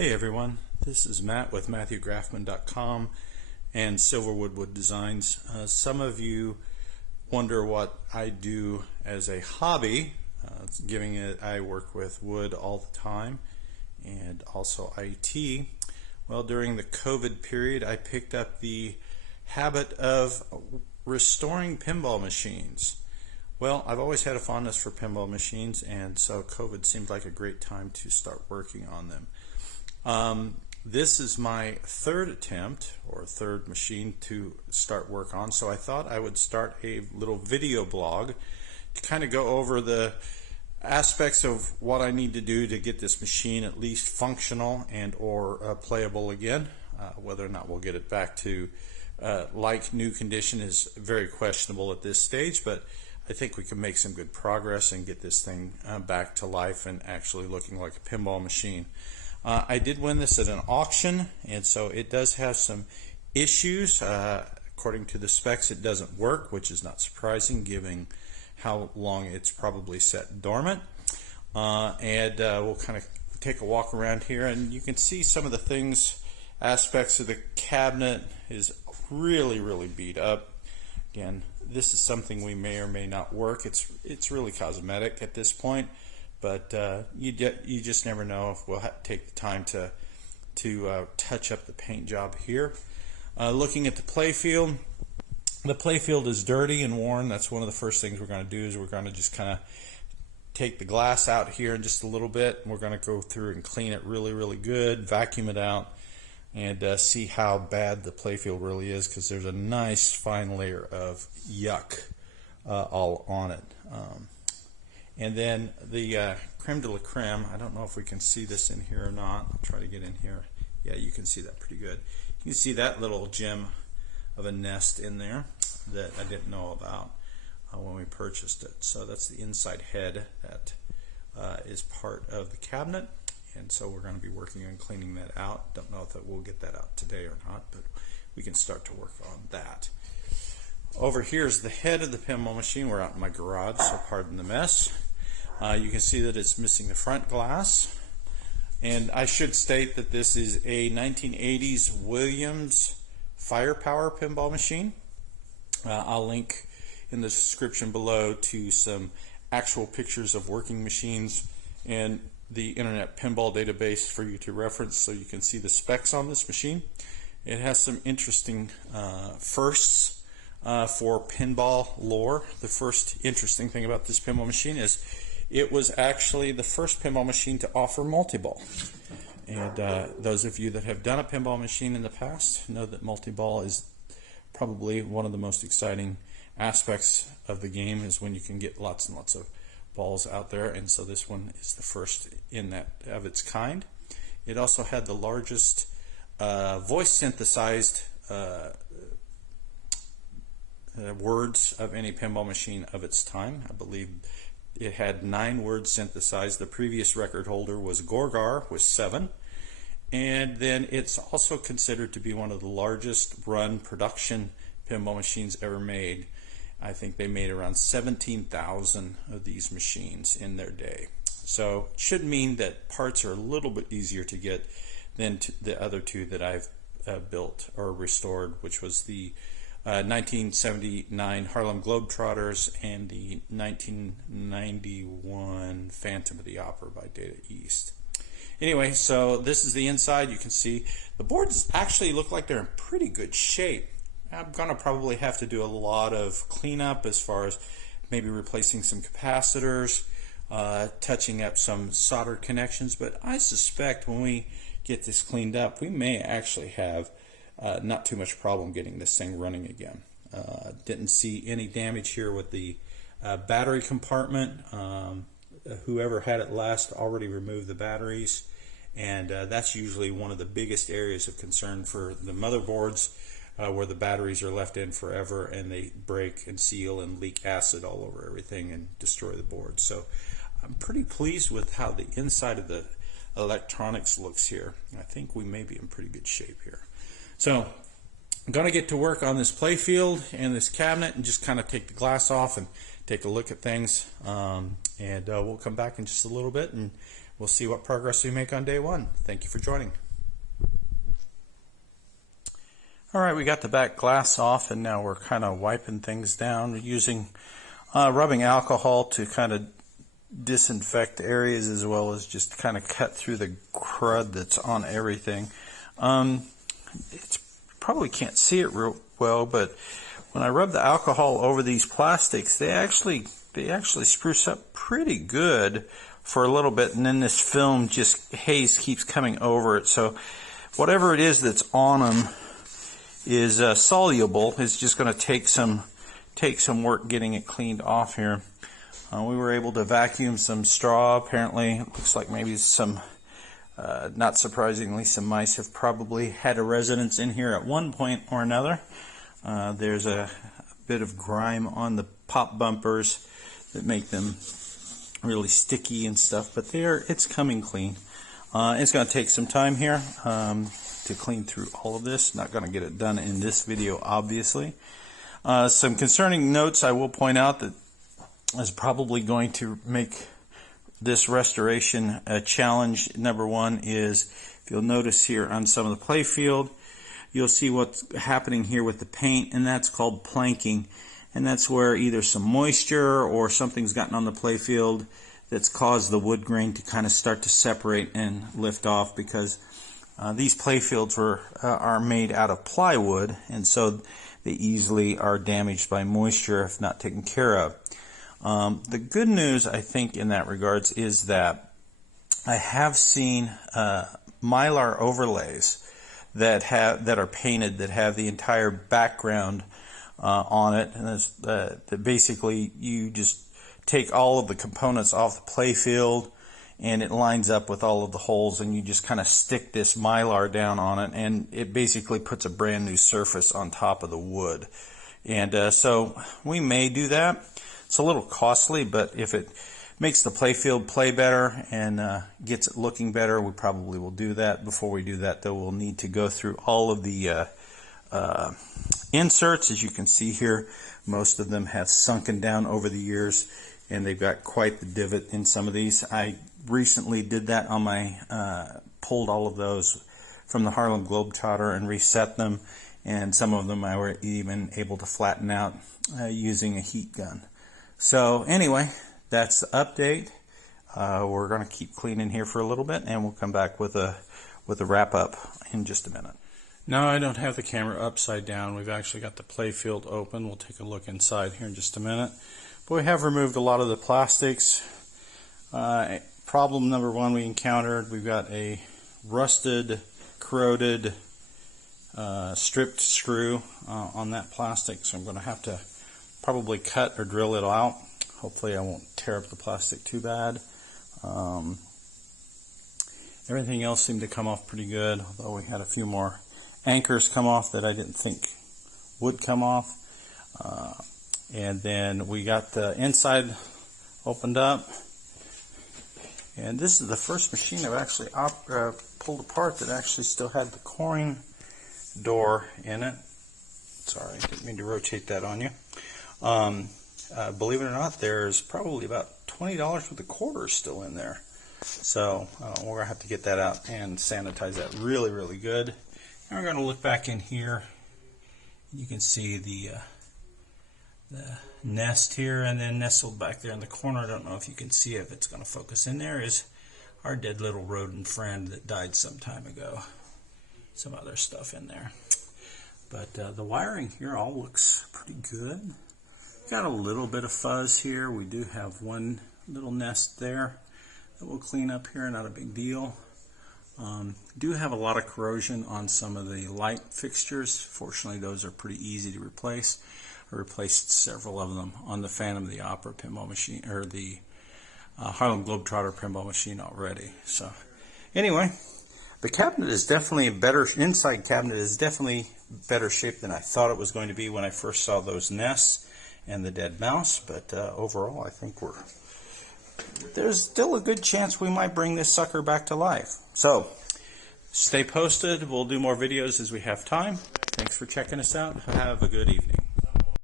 Hey everyone, this is Matt with MatthewGraffman.com and Silverwood Wood Designs. Some of you wonder what I do as a hobby, given it I work with wood all the time and also IT. Well, during the COVID period I picked up the habit of restoring pinball machines. Well, I've always had a fondness for pinball machines, and so COVID seemed like a great time to start working on them. This is my third attempt, or third machine to start work on, so I thought I would start a little video blog to kind of go over the aspects of what I need to do to get this machine at least functional and or playable again. Whether or not we'll get it back to like new condition is very questionable at this stage, but I think we can make some good progress and get this thing back to life and actually looking like a pinball machine. I did win this at an auction, and so it does have some issues. According to the specs, it doesn't work, which is not surprising given how long it's probably set dormant. We'll kind of take a walk around here, and you can see some of the things, aspects of the cabinet is really beat up. Again, this is something we may or may not work. It's really cosmetic at this point, but you just never know if we'll take the time to touch up the paint job here. Looking at the playfield is dirty and worn. That's one of the first things we're going to do, is we're going to just kind of take the glass out here in just a little bit, and we're going to go through and clean it really good, vacuum it out, and see how bad the playfield really is, because there's a nice fine layer of yuck all on it. And then the creme de la creme, I don't know if we can see this in here or not. I'll try to get in here. Yeah, you can see that pretty good. You can see that little gem of a nest in there that I didn't know about when we purchased it. So that's the inside head that is part of the cabinet. And so we're going to be working on cleaning that out. Don't know if we'll get that out today or not, but we can start to work on that. Over here is the head of the pinball machine. We're out in my garage, so pardon the mess. You can see that it's missing the front glass. And I should state that this is a 1980s Williams Firepower Pinball machine. I'll link in the description below to some actual pictures of working machines and the Internet Pinball database for you to reference, so you can see the specs on this machine. It has some interesting firsts for pinball lore. The first interesting thing about this pinball machine is it was actually the first pinball machine to offer multi-ball. And those of you that have done a pinball machine in the past know that multi-ball is probably one of the most exciting aspects of the game, is when you can get lots and lots of balls out there, and so this one is the first in that of its kind. It also had the largest voice synthesized words of any pinball machine of its time. I believe it had 9 words synthesized. The previous record holder was Gorgar with 7. And then it's also considered to be one of the largest run production pinball machines ever made. I think they made around 17,000 of these machines in their day. So it should mean that parts are a little bit easier to get than the other two that I've built or restored, which was the 1979 Harlem Globetrotters and the 1991 Phantom of the Opera by Data East. Anyway, so this is the inside. You can see the boards actually look like they're in pretty good shape. I'm going to probably have to do a lot of cleanup, as far as maybe replacing some capacitors, touching up some solder connections, but I suspect when we get this cleaned up, we may actually have not too much problem getting this thing running again. Didn't see any damage here with the battery compartment. Whoever had it last already removed the batteries, and that's usually one of the biggest areas of concern for the motherboards, where the batteries are left in forever and they break and seal and leak acid all over everything and destroy the board. So I'm pretty pleased with how the inside of the electronics looks here. I think we may be in pretty good shape here. So I'm going to get to work on this playfield and this cabinet and just kind of take the glass off and take a look at things. We'll come back in just a little bit and we'll see what progress we make on day one. Thank you for joining. All right, we got the back glass off, and now we're kind of wiping things down using rubbing alcohol to kind of disinfect areas, as well as just kind of cut through the crud that's on everything. It's probably can't see it real well, but when I rub the alcohol over these plastics, they actually spruce up pretty good for a little bit, and then this film just haze keeps coming over it. So whatever it is that's on them is soluble. It's just going to take some work getting it cleaned off here. We were able to vacuum some straw. Apparently, it looks like maybe some, not surprisingly, some mice have probably had a residence in here at one point or another. There's a bit of grime on the pop bumpers that make them really sticky and stuff, but it's coming clean. It's going to take some time here to clean through all of this. Not going to get it done in this video, obviously. Some concerning notes I will point out that is probably going to make this restoration a challenge. Number one is, if you'll notice here on some of the play field, you'll see what's happening here with the paint, and that's called planking. And that's where either some moisture or something's gotten on the play field that's caused the wood grain to kind of start to separate and lift off, because these play fields are made out of plywood, and so they easily are damaged by moisture if not taken care of. The good news, I think, in that regards is that I have seen mylar overlays that are painted, that have the entire background on it, and that basically you just take all of the components off the play field, and it lines up with all of the holes, and you just kind of stick this mylar down on it, and it basically puts a brand new surface on top of the wood. And so we may do that. It's a little costly, but if it makes the play field play better and gets it looking better, we probably will do that. Before we do that, though, we'll need to go through all of the inserts. As you can see here, most of them have sunken down over the years, and they've got quite the divot in some of these. I recently did that on my, pulled all of those from the Harlem Globetrotter and reset them, and some of them I were even able to flatten out using a heat gun. So anyway, that's the update. We're going to keep cleaning here for a little bit, and we'll come back with a wrap up in just a minute. No, I don't have the camera upside down. We've actually got the play field open. We'll take a look inside here in just a minute. But we have removed a lot of the plastics. Problem number one we encountered, we've got a rusted, corroded, stripped screw on that plastic, so I'm going to have to probably cut or drill it out. Hopefully I won't tear up the plastic too bad. Everything else seemed to come off pretty good, although we had a few more anchors come off that I didn't think would come off. And then we got the inside opened up, and this is the first machine I've actually pulled apart that actually still had the coin door in it. Sorry, I didn't mean to rotate that on you. Believe it or not, there's probably about $20 worth of quarters still in there. So we're going to have to get that out and sanitize that really, really good. And we're going to look back in here. You can see the nest here, and then nestled back there in the corner, I don't know if you can see it, if it's going to focus in there, is our dead little rodent friend that died some time ago. Some other stuff in there. But the wiring here all looks pretty good. Got a little bit of fuzz here. We do have one little nest there that we'll clean up here, not a big deal. Do have a lot of corrosion on some of the light fixtures. Fortunately, those are pretty easy to replace. I replaced several of them on the Phantom of the Opera pinball machine, or the Harlem Globetrotter pinball machine already. So anyway, the cabinet is definitely better. Inside cabinet is definitely better shape than I thought it was going to be when I first saw those nests and the dead mouse. But overall, I think there's still a good chance we might bring this sucker back to life. So stay posted. We'll do more videos as we have time. Thanks for checking us out. Have a good evening.